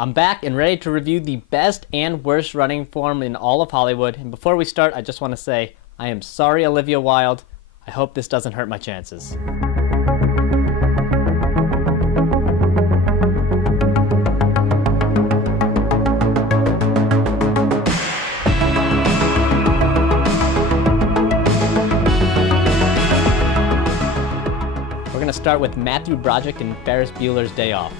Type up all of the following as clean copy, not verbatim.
I'm back and ready to review the best and worst running form in all of Hollywood. And before we start, I just want to say, I am sorry, Olivia Wilde. I hope this doesn't hurt my chances. We're going to start with Matthew Broderick in Ferris Bueller's Day Off.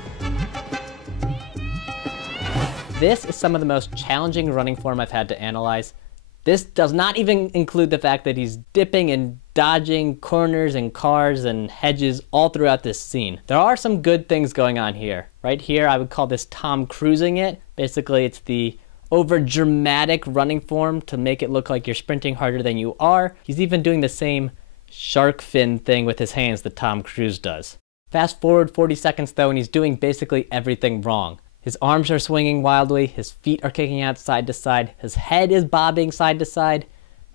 This is some of the most challenging running form I've had to analyze. This does not even include the fact that he's dipping and dodging corners and cars and hedges all throughout this scene. There are some good things going on here. Right here, I would call this Tom Cruising it. Basically, it's the over dramatic running form to make it look like you're sprinting harder than you are. He's even doing the same shark fin thing with his hands that Tom Cruise does. Fast forward 40 seconds though, and he's doing basically everything wrong. His arms are swinging wildly, his feet are kicking out side to side, his head is bobbing side to side,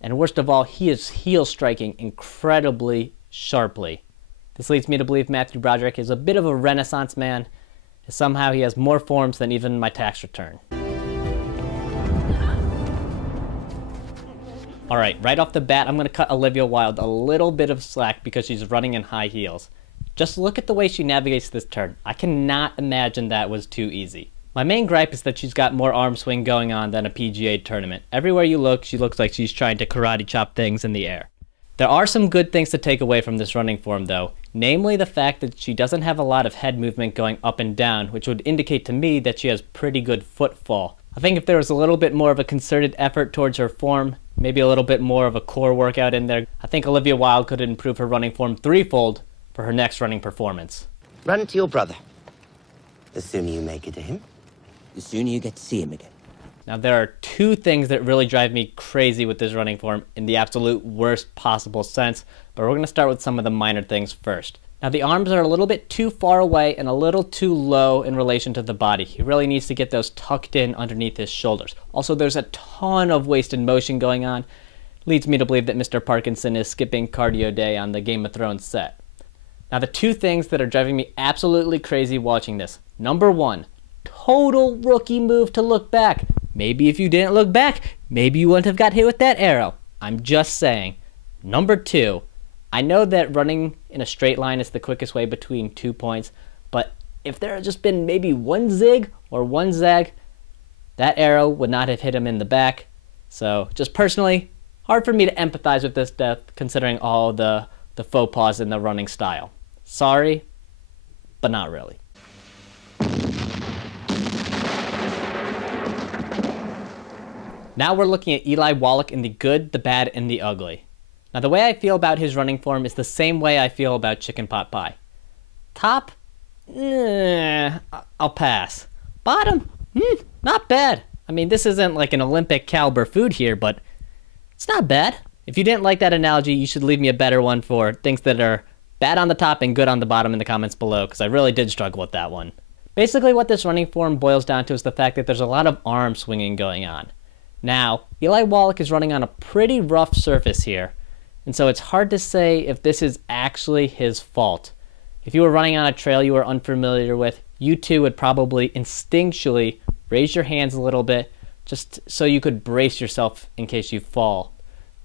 and worst of all, he is heel striking incredibly sharply. This leads me to believe Matthew Broderick is a bit of a renaissance man, and somehow he has more forms than even my tax return. Alright, right off the bat, I'm going to cut Olivia Wilde a little bit of slack because she's running in high heels. Just look at the way she navigates this turn. I cannot imagine that was too easy. My main gripe is that she's got more arm swing going on than a PGA tournament. Everywhere you look, she looks like she's trying to karate chop things in the air. There are some good things to take away from this running form though, namely the fact that she doesn't have a lot of head movement going up and down, which would indicate to me that she has pretty good footfall. I think if there was a little bit more of a concerted effort towards her form, maybe a little bit more of a core workout in there, I think Olivia Wilde could improve her running form threefold for her next running performance. Run to your brother. The sooner you make it to him, the sooner you get to see him again. Now there are two things that really drive me crazy with this running form in the absolute worst possible sense, but we're going to start with some of the minor things first. Now the arms are a little bit too far away and a little too low in relation to the body. He really needs to get those tucked in underneath his shoulders. Also, there's a ton of wasted motion going on. Leads me to believe that Mr. Parkinson is skipping cardio day on the Game of Thrones set. Now the two things that are driving me absolutely crazy watching this. Number one, total rookie move to look back. Maybe if you didn't look back, maybe you wouldn't have got hit with that arrow. I'm just saying. Number two, I know that running in a straight line is the quickest way between 2 points, but if there had just been maybe one zig or one zag, that arrow would not have hit him in the back. So just personally, hard for me to empathize with this death considering all the faux pas in the running style. Sorry, but not really. Now we're looking at Eli Wallach in the good, the bad, and the ugly. Now the way I feel about his running form is the same way I feel about chicken pot pie. Top? I'll pass. Bottom? Not bad. I mean, this isn't like an Olympic caliber food here, but it's not bad. If you didn't like that analogy, you should leave me a better one for things that are bad on the top and good on the bottom in the comments below, because I really did struggle with that one. Basically what this running form boils down to is the fact that there's a lot of arm swinging going on. Now, Eli Wallach is running on a pretty rough surface here, and so it's hard to say if this is actually his fault. If you were running on a trail you were unfamiliar with, you too would probably instinctually raise your hands a little bit just so you could brace yourself in case you fall.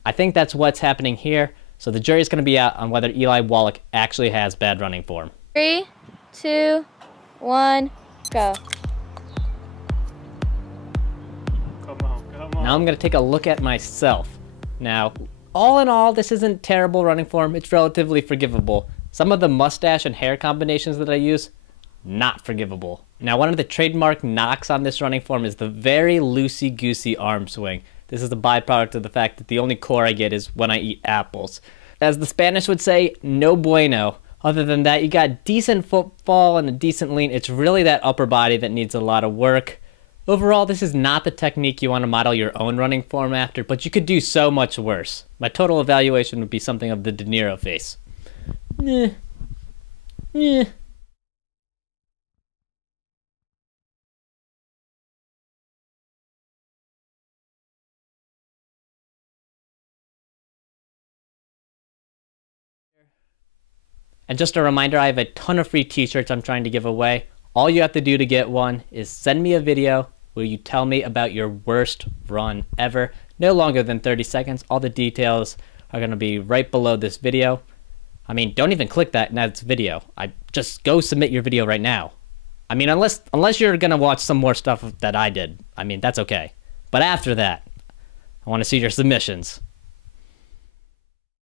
I think that's what's happening here, so the jury's going to be out on whether Eli Wallach actually has bad running form. 3, 2, 1, go. Come on. Now I'm going to take a look at myself. Now, all in all, this isn't terrible running form. It's relatively forgivable. Some of the mustache and hair combinations that I use, not forgivable. Now, one of the trademark knocks on this running form is the very loosey-goosey arm swing. This is the byproduct of the fact that the only core I get is when I eat apples. As the Spanish would say, no bueno. Other than that, you got decent footfall and a decent lean. It's really that upper body that needs a lot of work. Overall, this is not the technique you want to model your own running form after, but you could do so much worse. My total evaluation would be something of the De Niro face. And just a reminder, I have a ton of free t-shirts I'm trying to give away. All you have to do to get one is send me a video where you tell me about your worst run ever. No longer than 30 seconds. All the details are going to be right below this video. I mean, don't even click that next video. Just go submit your video right now. I mean, unless you're going to watch some more stuff that I did. I mean, that's okay. But after that, I want to see your submissions.